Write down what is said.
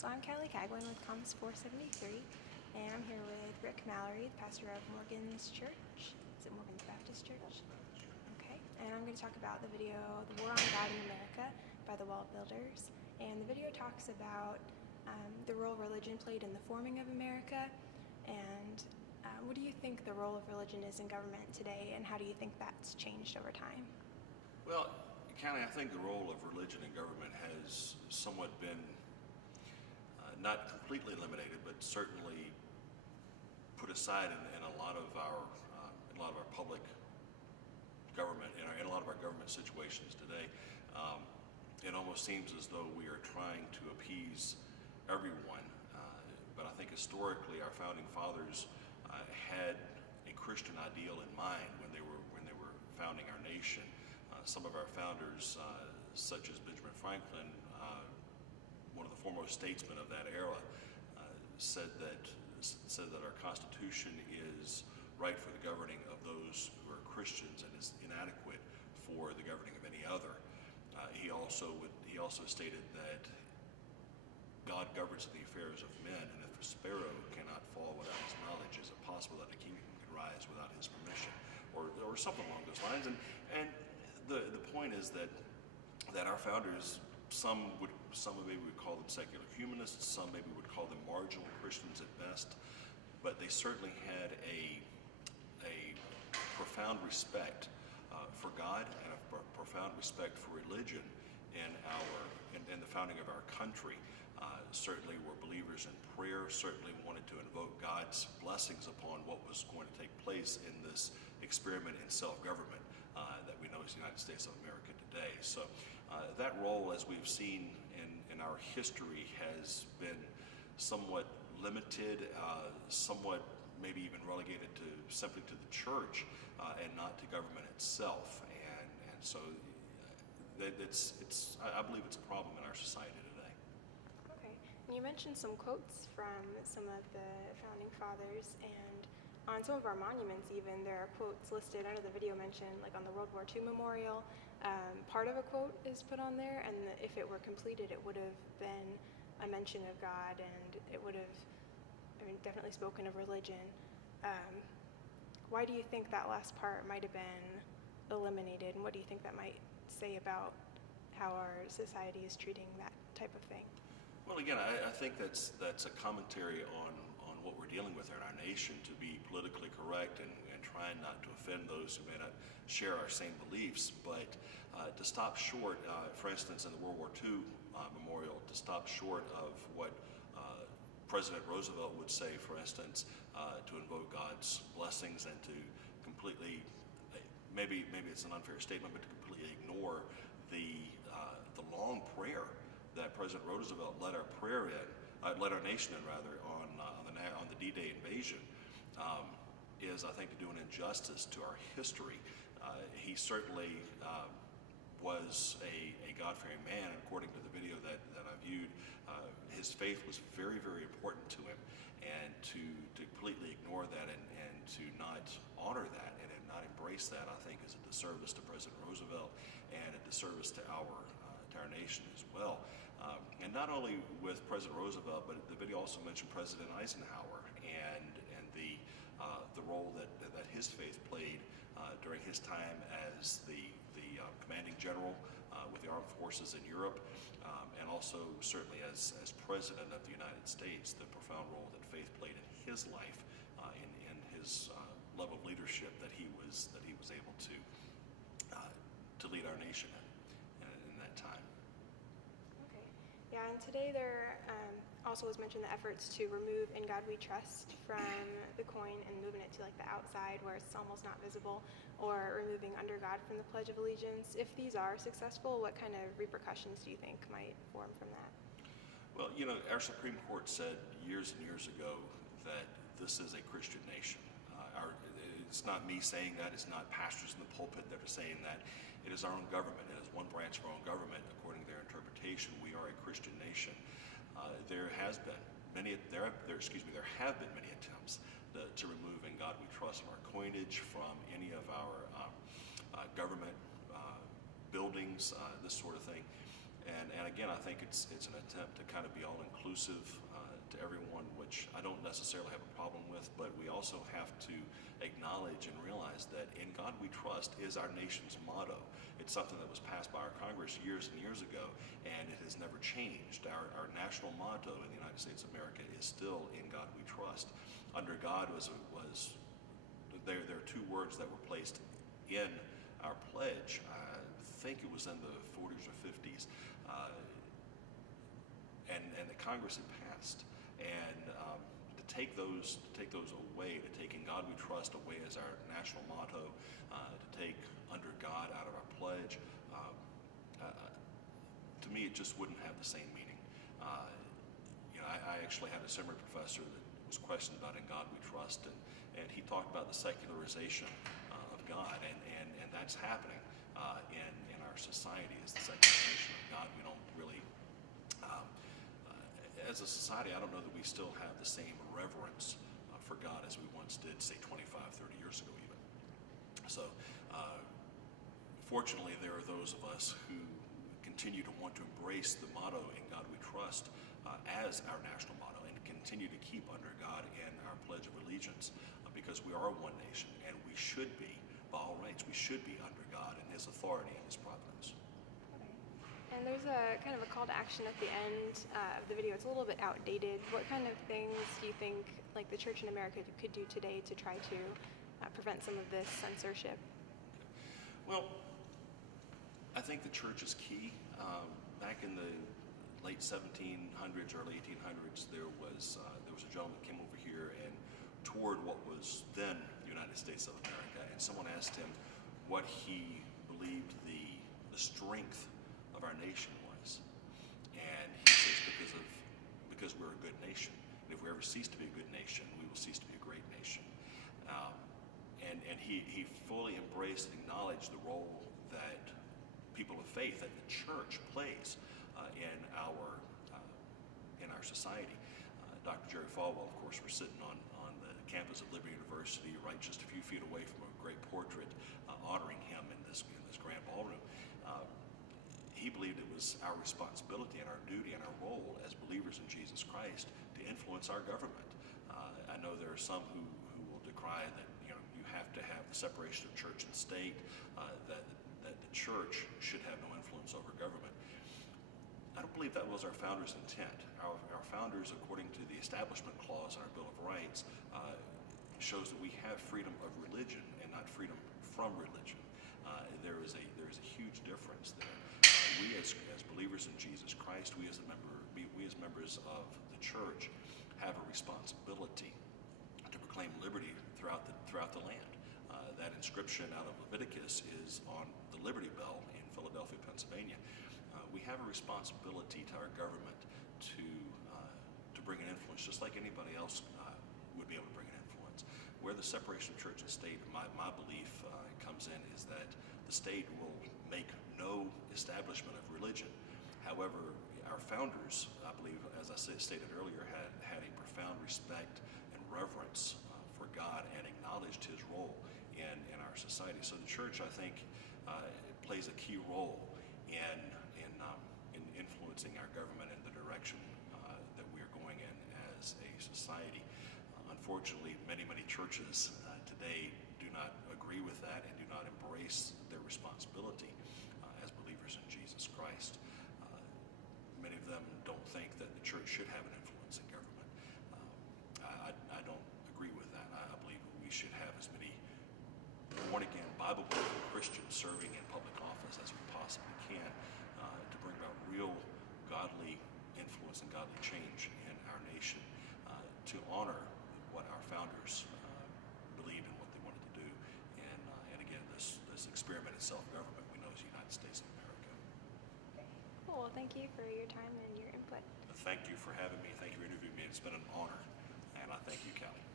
So I'm Callie Caglin with Comms 473, and I'm here with Rick Mallory, the pastor of Morgan's Church. Is it Morgan's Baptist Church? Okay, and I'm going to talk about the video, The War on God in America by the Wall Builders. And the video talks about the role religion played in the forming of America, and what do you think the role of religion is in government today, and how do you think that's changed over time? Well, Callie, I think the role of religion in government has somewhat been not completely eliminated, but certainly put aside in a lot of our public government, in a lot of our government situations today. It almost seems as though we are trying to appease everyone, but I think historically our founding fathers had a Christian ideal in mind when they were founding our nation. Some of our founders, such as Benjamin Franklin, one of the foremost statesmen of that era, said that our Constitution is right for the governing of those who are Christians and is inadequate for the governing of any other. He also stated that God governs the affairs of men, and if a sparrow cannot fall without his knowledge, is it possible that a kingdom can rise without his permission, or something along those lines? And the point is that our founders, some maybe would call them secular humanists, some maybe would call them marginal Christians at best, but they certainly had a profound respect for God and a profound respect for religion in the founding of our country. Certainly were believers in prayer, certainly wanted to invoke God's blessings upon what was going to take place in this experiment in self-government that we know as the United States of America today. So that role, as we've seen in our history, has been somewhat limited, somewhat maybe even relegated simply to the church and not to government itself. And so I believe it's a problem in our society today. Okay, and you mentioned some quotes from some of the founding fathers, and on some of our monuments even, there are quotes listed. I know the video mentioned, like on the World War II memorial, part of a quote is put on there, and if it were completed, it would have been a mention of God, and it would have, definitely spoken of religion. Why do you think that last part might have been eliminated, and what do you think that might say about how our society is treating that type of thing? Well, again, I think that's a commentary on what we're dealing with in our nation, to be politically correct and trying not to offend those who may not share our same beliefs, but to stop short, for instance, in the World War II memorial, to stop short of what President Roosevelt would say, for instance, to invoke God's blessings and to completely, maybe it's an unfair statement, but to completely ignore the long prayer that President Roosevelt led our nation in rather, on the D-Day invasion, is, I think, to do an injustice to our history. He certainly was a God-fearing man. According to the video that I viewed, his faith was very, very important to him, and to completely ignore that and to not honor that and not embrace that, I think, is a disservice to President Roosevelt and a disservice to our nation as well. And not only with President Roosevelt, but the video also mentioned President Eisenhower and the role that his faith played during his time as the commanding general with the armed forces in Europe, and also certainly as President of the United States, the profound role that faith played in his life, in his love of leadership that he was able to lead our nation in that time. Okay. Yeah, and today there also was mentioned the efforts to remove "In God We Trust" from the coin and moving it to like the outside where it's almost not visible, or removing "Under God" from the Pledge of Allegiance. If these are successful, what kind of repercussions do you think might form from that? Well, our Supreme Court said years and years ago that this is a Christian nation. It's not me saying that, it's not pastors in the pulpit that are saying that. It is our own government. It is one branch of our own government. According to their interpretation, we are a Christian nation. There have been many attempts to remove "In God We Trust" from our coinage, from any of our government buildings, this sort of thing. And again, I think it's an attempt to kind of be all inclusive to everyone, which I don't necessarily have a problem with, but we also have to acknowledge and realize that "In God We Trust" is our nation's motto. It's something that was passed by our Congress years and years ago, and it has never changed. Our national motto in the United States of America is still "In God We Trust." Under God there are two words that were placed in our pledge. I think it was in the 40s or 50s, and the Congress had passed. And to take those away, to take "In God We Trust" away as our national motto, to take "Under God" out of our pledge, to me it just wouldn't have the same meaning. I actually had a seminary professor that was questioned about "In God We Trust," and he talked about the secularization of God, and that's happening in our society, is the secularization of God. We don't really, as a society, I don't know that we still have the same reverence for God as we once did, say 25, 30 years ago even. So fortunately, there are those of us who continue to want to embrace the motto "In God We Trust" as our national motto, and continue to keep "Under God" in our Pledge of Allegiance, because we are one nation, and we should be, by all rights, we should be under God and His authority and His providence. Okay. And there's a kind of a call to action at the end of the video. It's a little bit outdated. What kind of things do you think like the Church in America could do today to try to prevent some of this censorship? Well, I think the church is key. Back in the late 1700s, early 1800s, there was a gentleman that came over here and toured what was then the United States of America, and someone asked him what he believed the strength of our nation was, and he says because we're a good nation. And if we ever cease to be a good nation, we will cease to be a great nation. And he fully embraced and acknowledged the role that people of faith, that the church plays in our society. Dr. Jerry Falwell, of course, we're sitting on the campus of Liberty University, right just a few feet away from a great portrait honoring him in this grand ballroom. He believed it was our responsibility and our duty and our role as believers in Jesus Christ to influence our government. I know there are some who will decry that you have to have the separation of church and state, that the church should have no influence over government. I don't believe that was our founders' intent. Our founders, according to the Establishment Clause in our Bill of Rights, shows that we have freedom of religion and not freedom from religion. There is a huge difference there. We as believers in Jesus Christ, we as members of the church, have a responsibility to proclaim liberty throughout the land. That inscription out of Leviticus is on the Liberty Bell in Philadelphia, Pennsylvania. We have a responsibility to our government to bring an influence, just like anybody else would be able to bring an influence. Where the separation of church and state, my belief comes in, is that the state will make no establishment of religion. However, our founders, I believe, as I stated earlier, had a profound respect and reverence for God, and acknowledged His role in our society. So the church, I think, plays a key role in influencing our government in the direction that we are going in as a society. Unfortunately, many churches today do not agree with that and do not embrace their responsibility as believers in Jesus Christ. Many of them don't think that the church should have an influence in government. I don't agree with that. I believe we should have as many born-again, Bible-believing Christians serving in public office as we possibly can to bring about real godly influence and godly change in our nation, to honor what our founders believed in, what they wanted to do, and again, this experiment in self-government we know is the United States of America. Cool. Well, thank you for your time and your input. Thank you for having me. Thank you for interviewing me. It's been an honor, and I thank you, Callie.